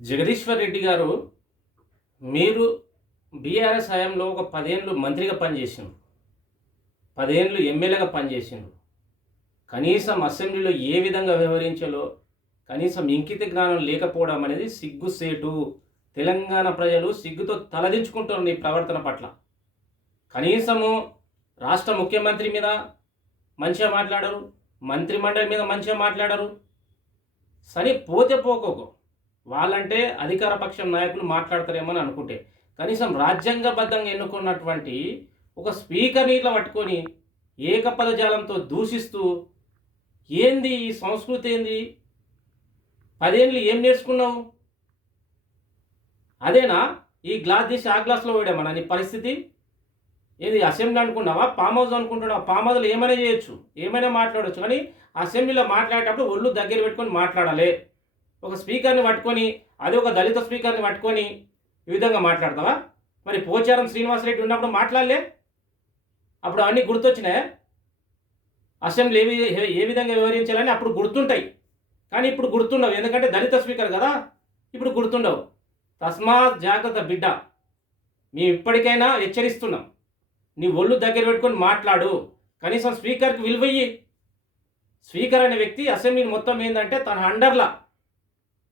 జగదీశ్వర్ రెడ్డి గారు, మీరు బీఆర్ఎస్ హయాంలో ఒక 10 ఏళ్ళు మంత్రిగా పనిచేసిండ్రు. 10 ఏళ్ళు ఎమ్మెల్యేగా పనిచేసిండ్రు. కనీసం అసెంబ్లీలో ఏ విధంగా వ్యవహరించాలో కనీసం ఇంకిత జ్ఞానం లేకపోవడం అనేది సిగ్గుసేటు. తెలంగాణ ప్రజలు సిగ్గుతో తలదించుకుంటున్నారు నీ ప్రవర్తన పట్ల. కనీసము రాష్ట్ర ముఖ్యమంత్రి మీద మంచిగా మాట్లాడరు, మంత్రిమండలి మీద మంచిగా మాట్లాడరు. సరే పోతే పోకోకు, వాళ్ళంటే అధికార పక్షం నాయకులు మాట్లాడతారేమో అని అనుకుంటే, కనీసం రాజ్యాంగబద్ధంగా ఎన్నుకున్నటువంటి ఒక స్పీకర్ని ఇట్లా పట్టుకొని ఏకపదజాలంతో దూషిస్తూ, ఏంది ఈ సంస్కృతి, ఏంది 10 ఏళ్ళు ఏం నేర్చుకున్నావు? అదేనా ఈ గ్లాస్ తీసి ఆ గ్లాస్లో వేయడమా నీ పరిస్థితి? ఏది అసెంబ్లీ అనుకున్నావా, ఫామ్ హౌస్ అనుకుంటున్నావా? ఫామ్ హౌస్లో ఏమైనా చేయొచ్చు, ఏమైనా మాట్లాడవచ్చు, కానీ అసెంబ్లీలో మాట్లాడేటప్పుడు ఒళ్ళు దగ్గర పెట్టుకొని మాట్లాడాలి. ఒక స్పీకర్ని పట్టుకొని, అది ఒక దళిత స్పీకర్ని పట్టుకొని ఈ విధంగా మాట్లాడతావా? మరి పోచారం శ్రీనివాసరెడ్డి ఉన్నప్పుడు మాట్లాడలే? అప్పుడు అన్నీ గుర్తొచ్చినాయా? అసెంబ్లీ ఏ విధంగా వివరించాలని అప్పుడు గుర్తుంటాయి, కానీ ఇప్పుడు గుర్తుండవు. ఎందుకంటే దళిత స్పీకర్ కదా, ఇప్పుడు గుర్తుండవు. తస్మాత్ జాగ్రత్త బిడ్డ, మేము ఇప్పటికైనా హెచ్చరిస్తున్నాం. నీ ఒళ్ళు దగ్గర పెట్టుకొని మాట్లాడు. కనీసం స్పీకర్కి విలువయ్యి. స్పీకర్ అనే వ్యక్తి అసెంబ్లీని మొత్తం ఏంటంటే తన అండర్లా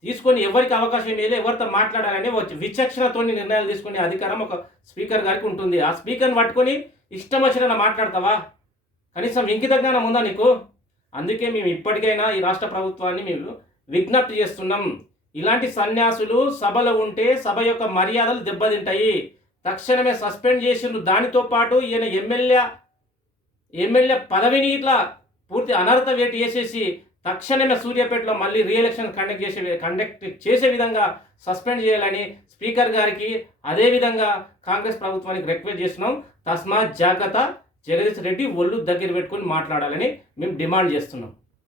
తీసుకొని ఎవరికి అవకాశం ఇవ్వాలి, ఎవరితో మాట్లాడాలని విచక్షణతో నిర్ణయాలు తీసుకునే అధికారం ఒక స్పీకర్ గారికి ఉంటుంది. ఆ స్పీకర్ని పట్టుకొని ఇష్టం వచ్చిన మాట్లాడతావా? కనీసం ఇంకిత జ్ఞానం ఉందా నీకు? అందుకే మేము ఇప్పటికైనా ఈ రాష్ట్ర ప్రభుత్వాన్ని మేము విజ్ఞప్తి చేస్తున్నాం. ఇలాంటి సన్యాసులు సభలో ఉంటే సభ యొక్క మర్యాదలు దెబ్బతింటాయి. తక్షణమే సస్పెండ్ చేసిండ్రు. దానితో పాటు ఈయన ఎమ్మెల్యే పదవిని ఇట్లా పూర్తి అనర్హత వేటు చేసేసి తక్షణమే సూర్యాపేటలో మళ్ళీ రీఎలక్షన్ కండక్ట్ చేసే విధంగా సస్పెండ్ చేయాలని స్పీకర్ గారికి, అదేవిధంగా కాంగ్రెస్ ప్రభుత్వానికి రిక్వెస్ట్ చేస్తున్నాం. తస్మాత్ జాగ్రత్త, జగదీష్ రెడ్డి ఒళ్ళు దగ్గర పెట్టుకొని మాట్లాడాలని మేము డిమాండ్ చేస్తున్నాం.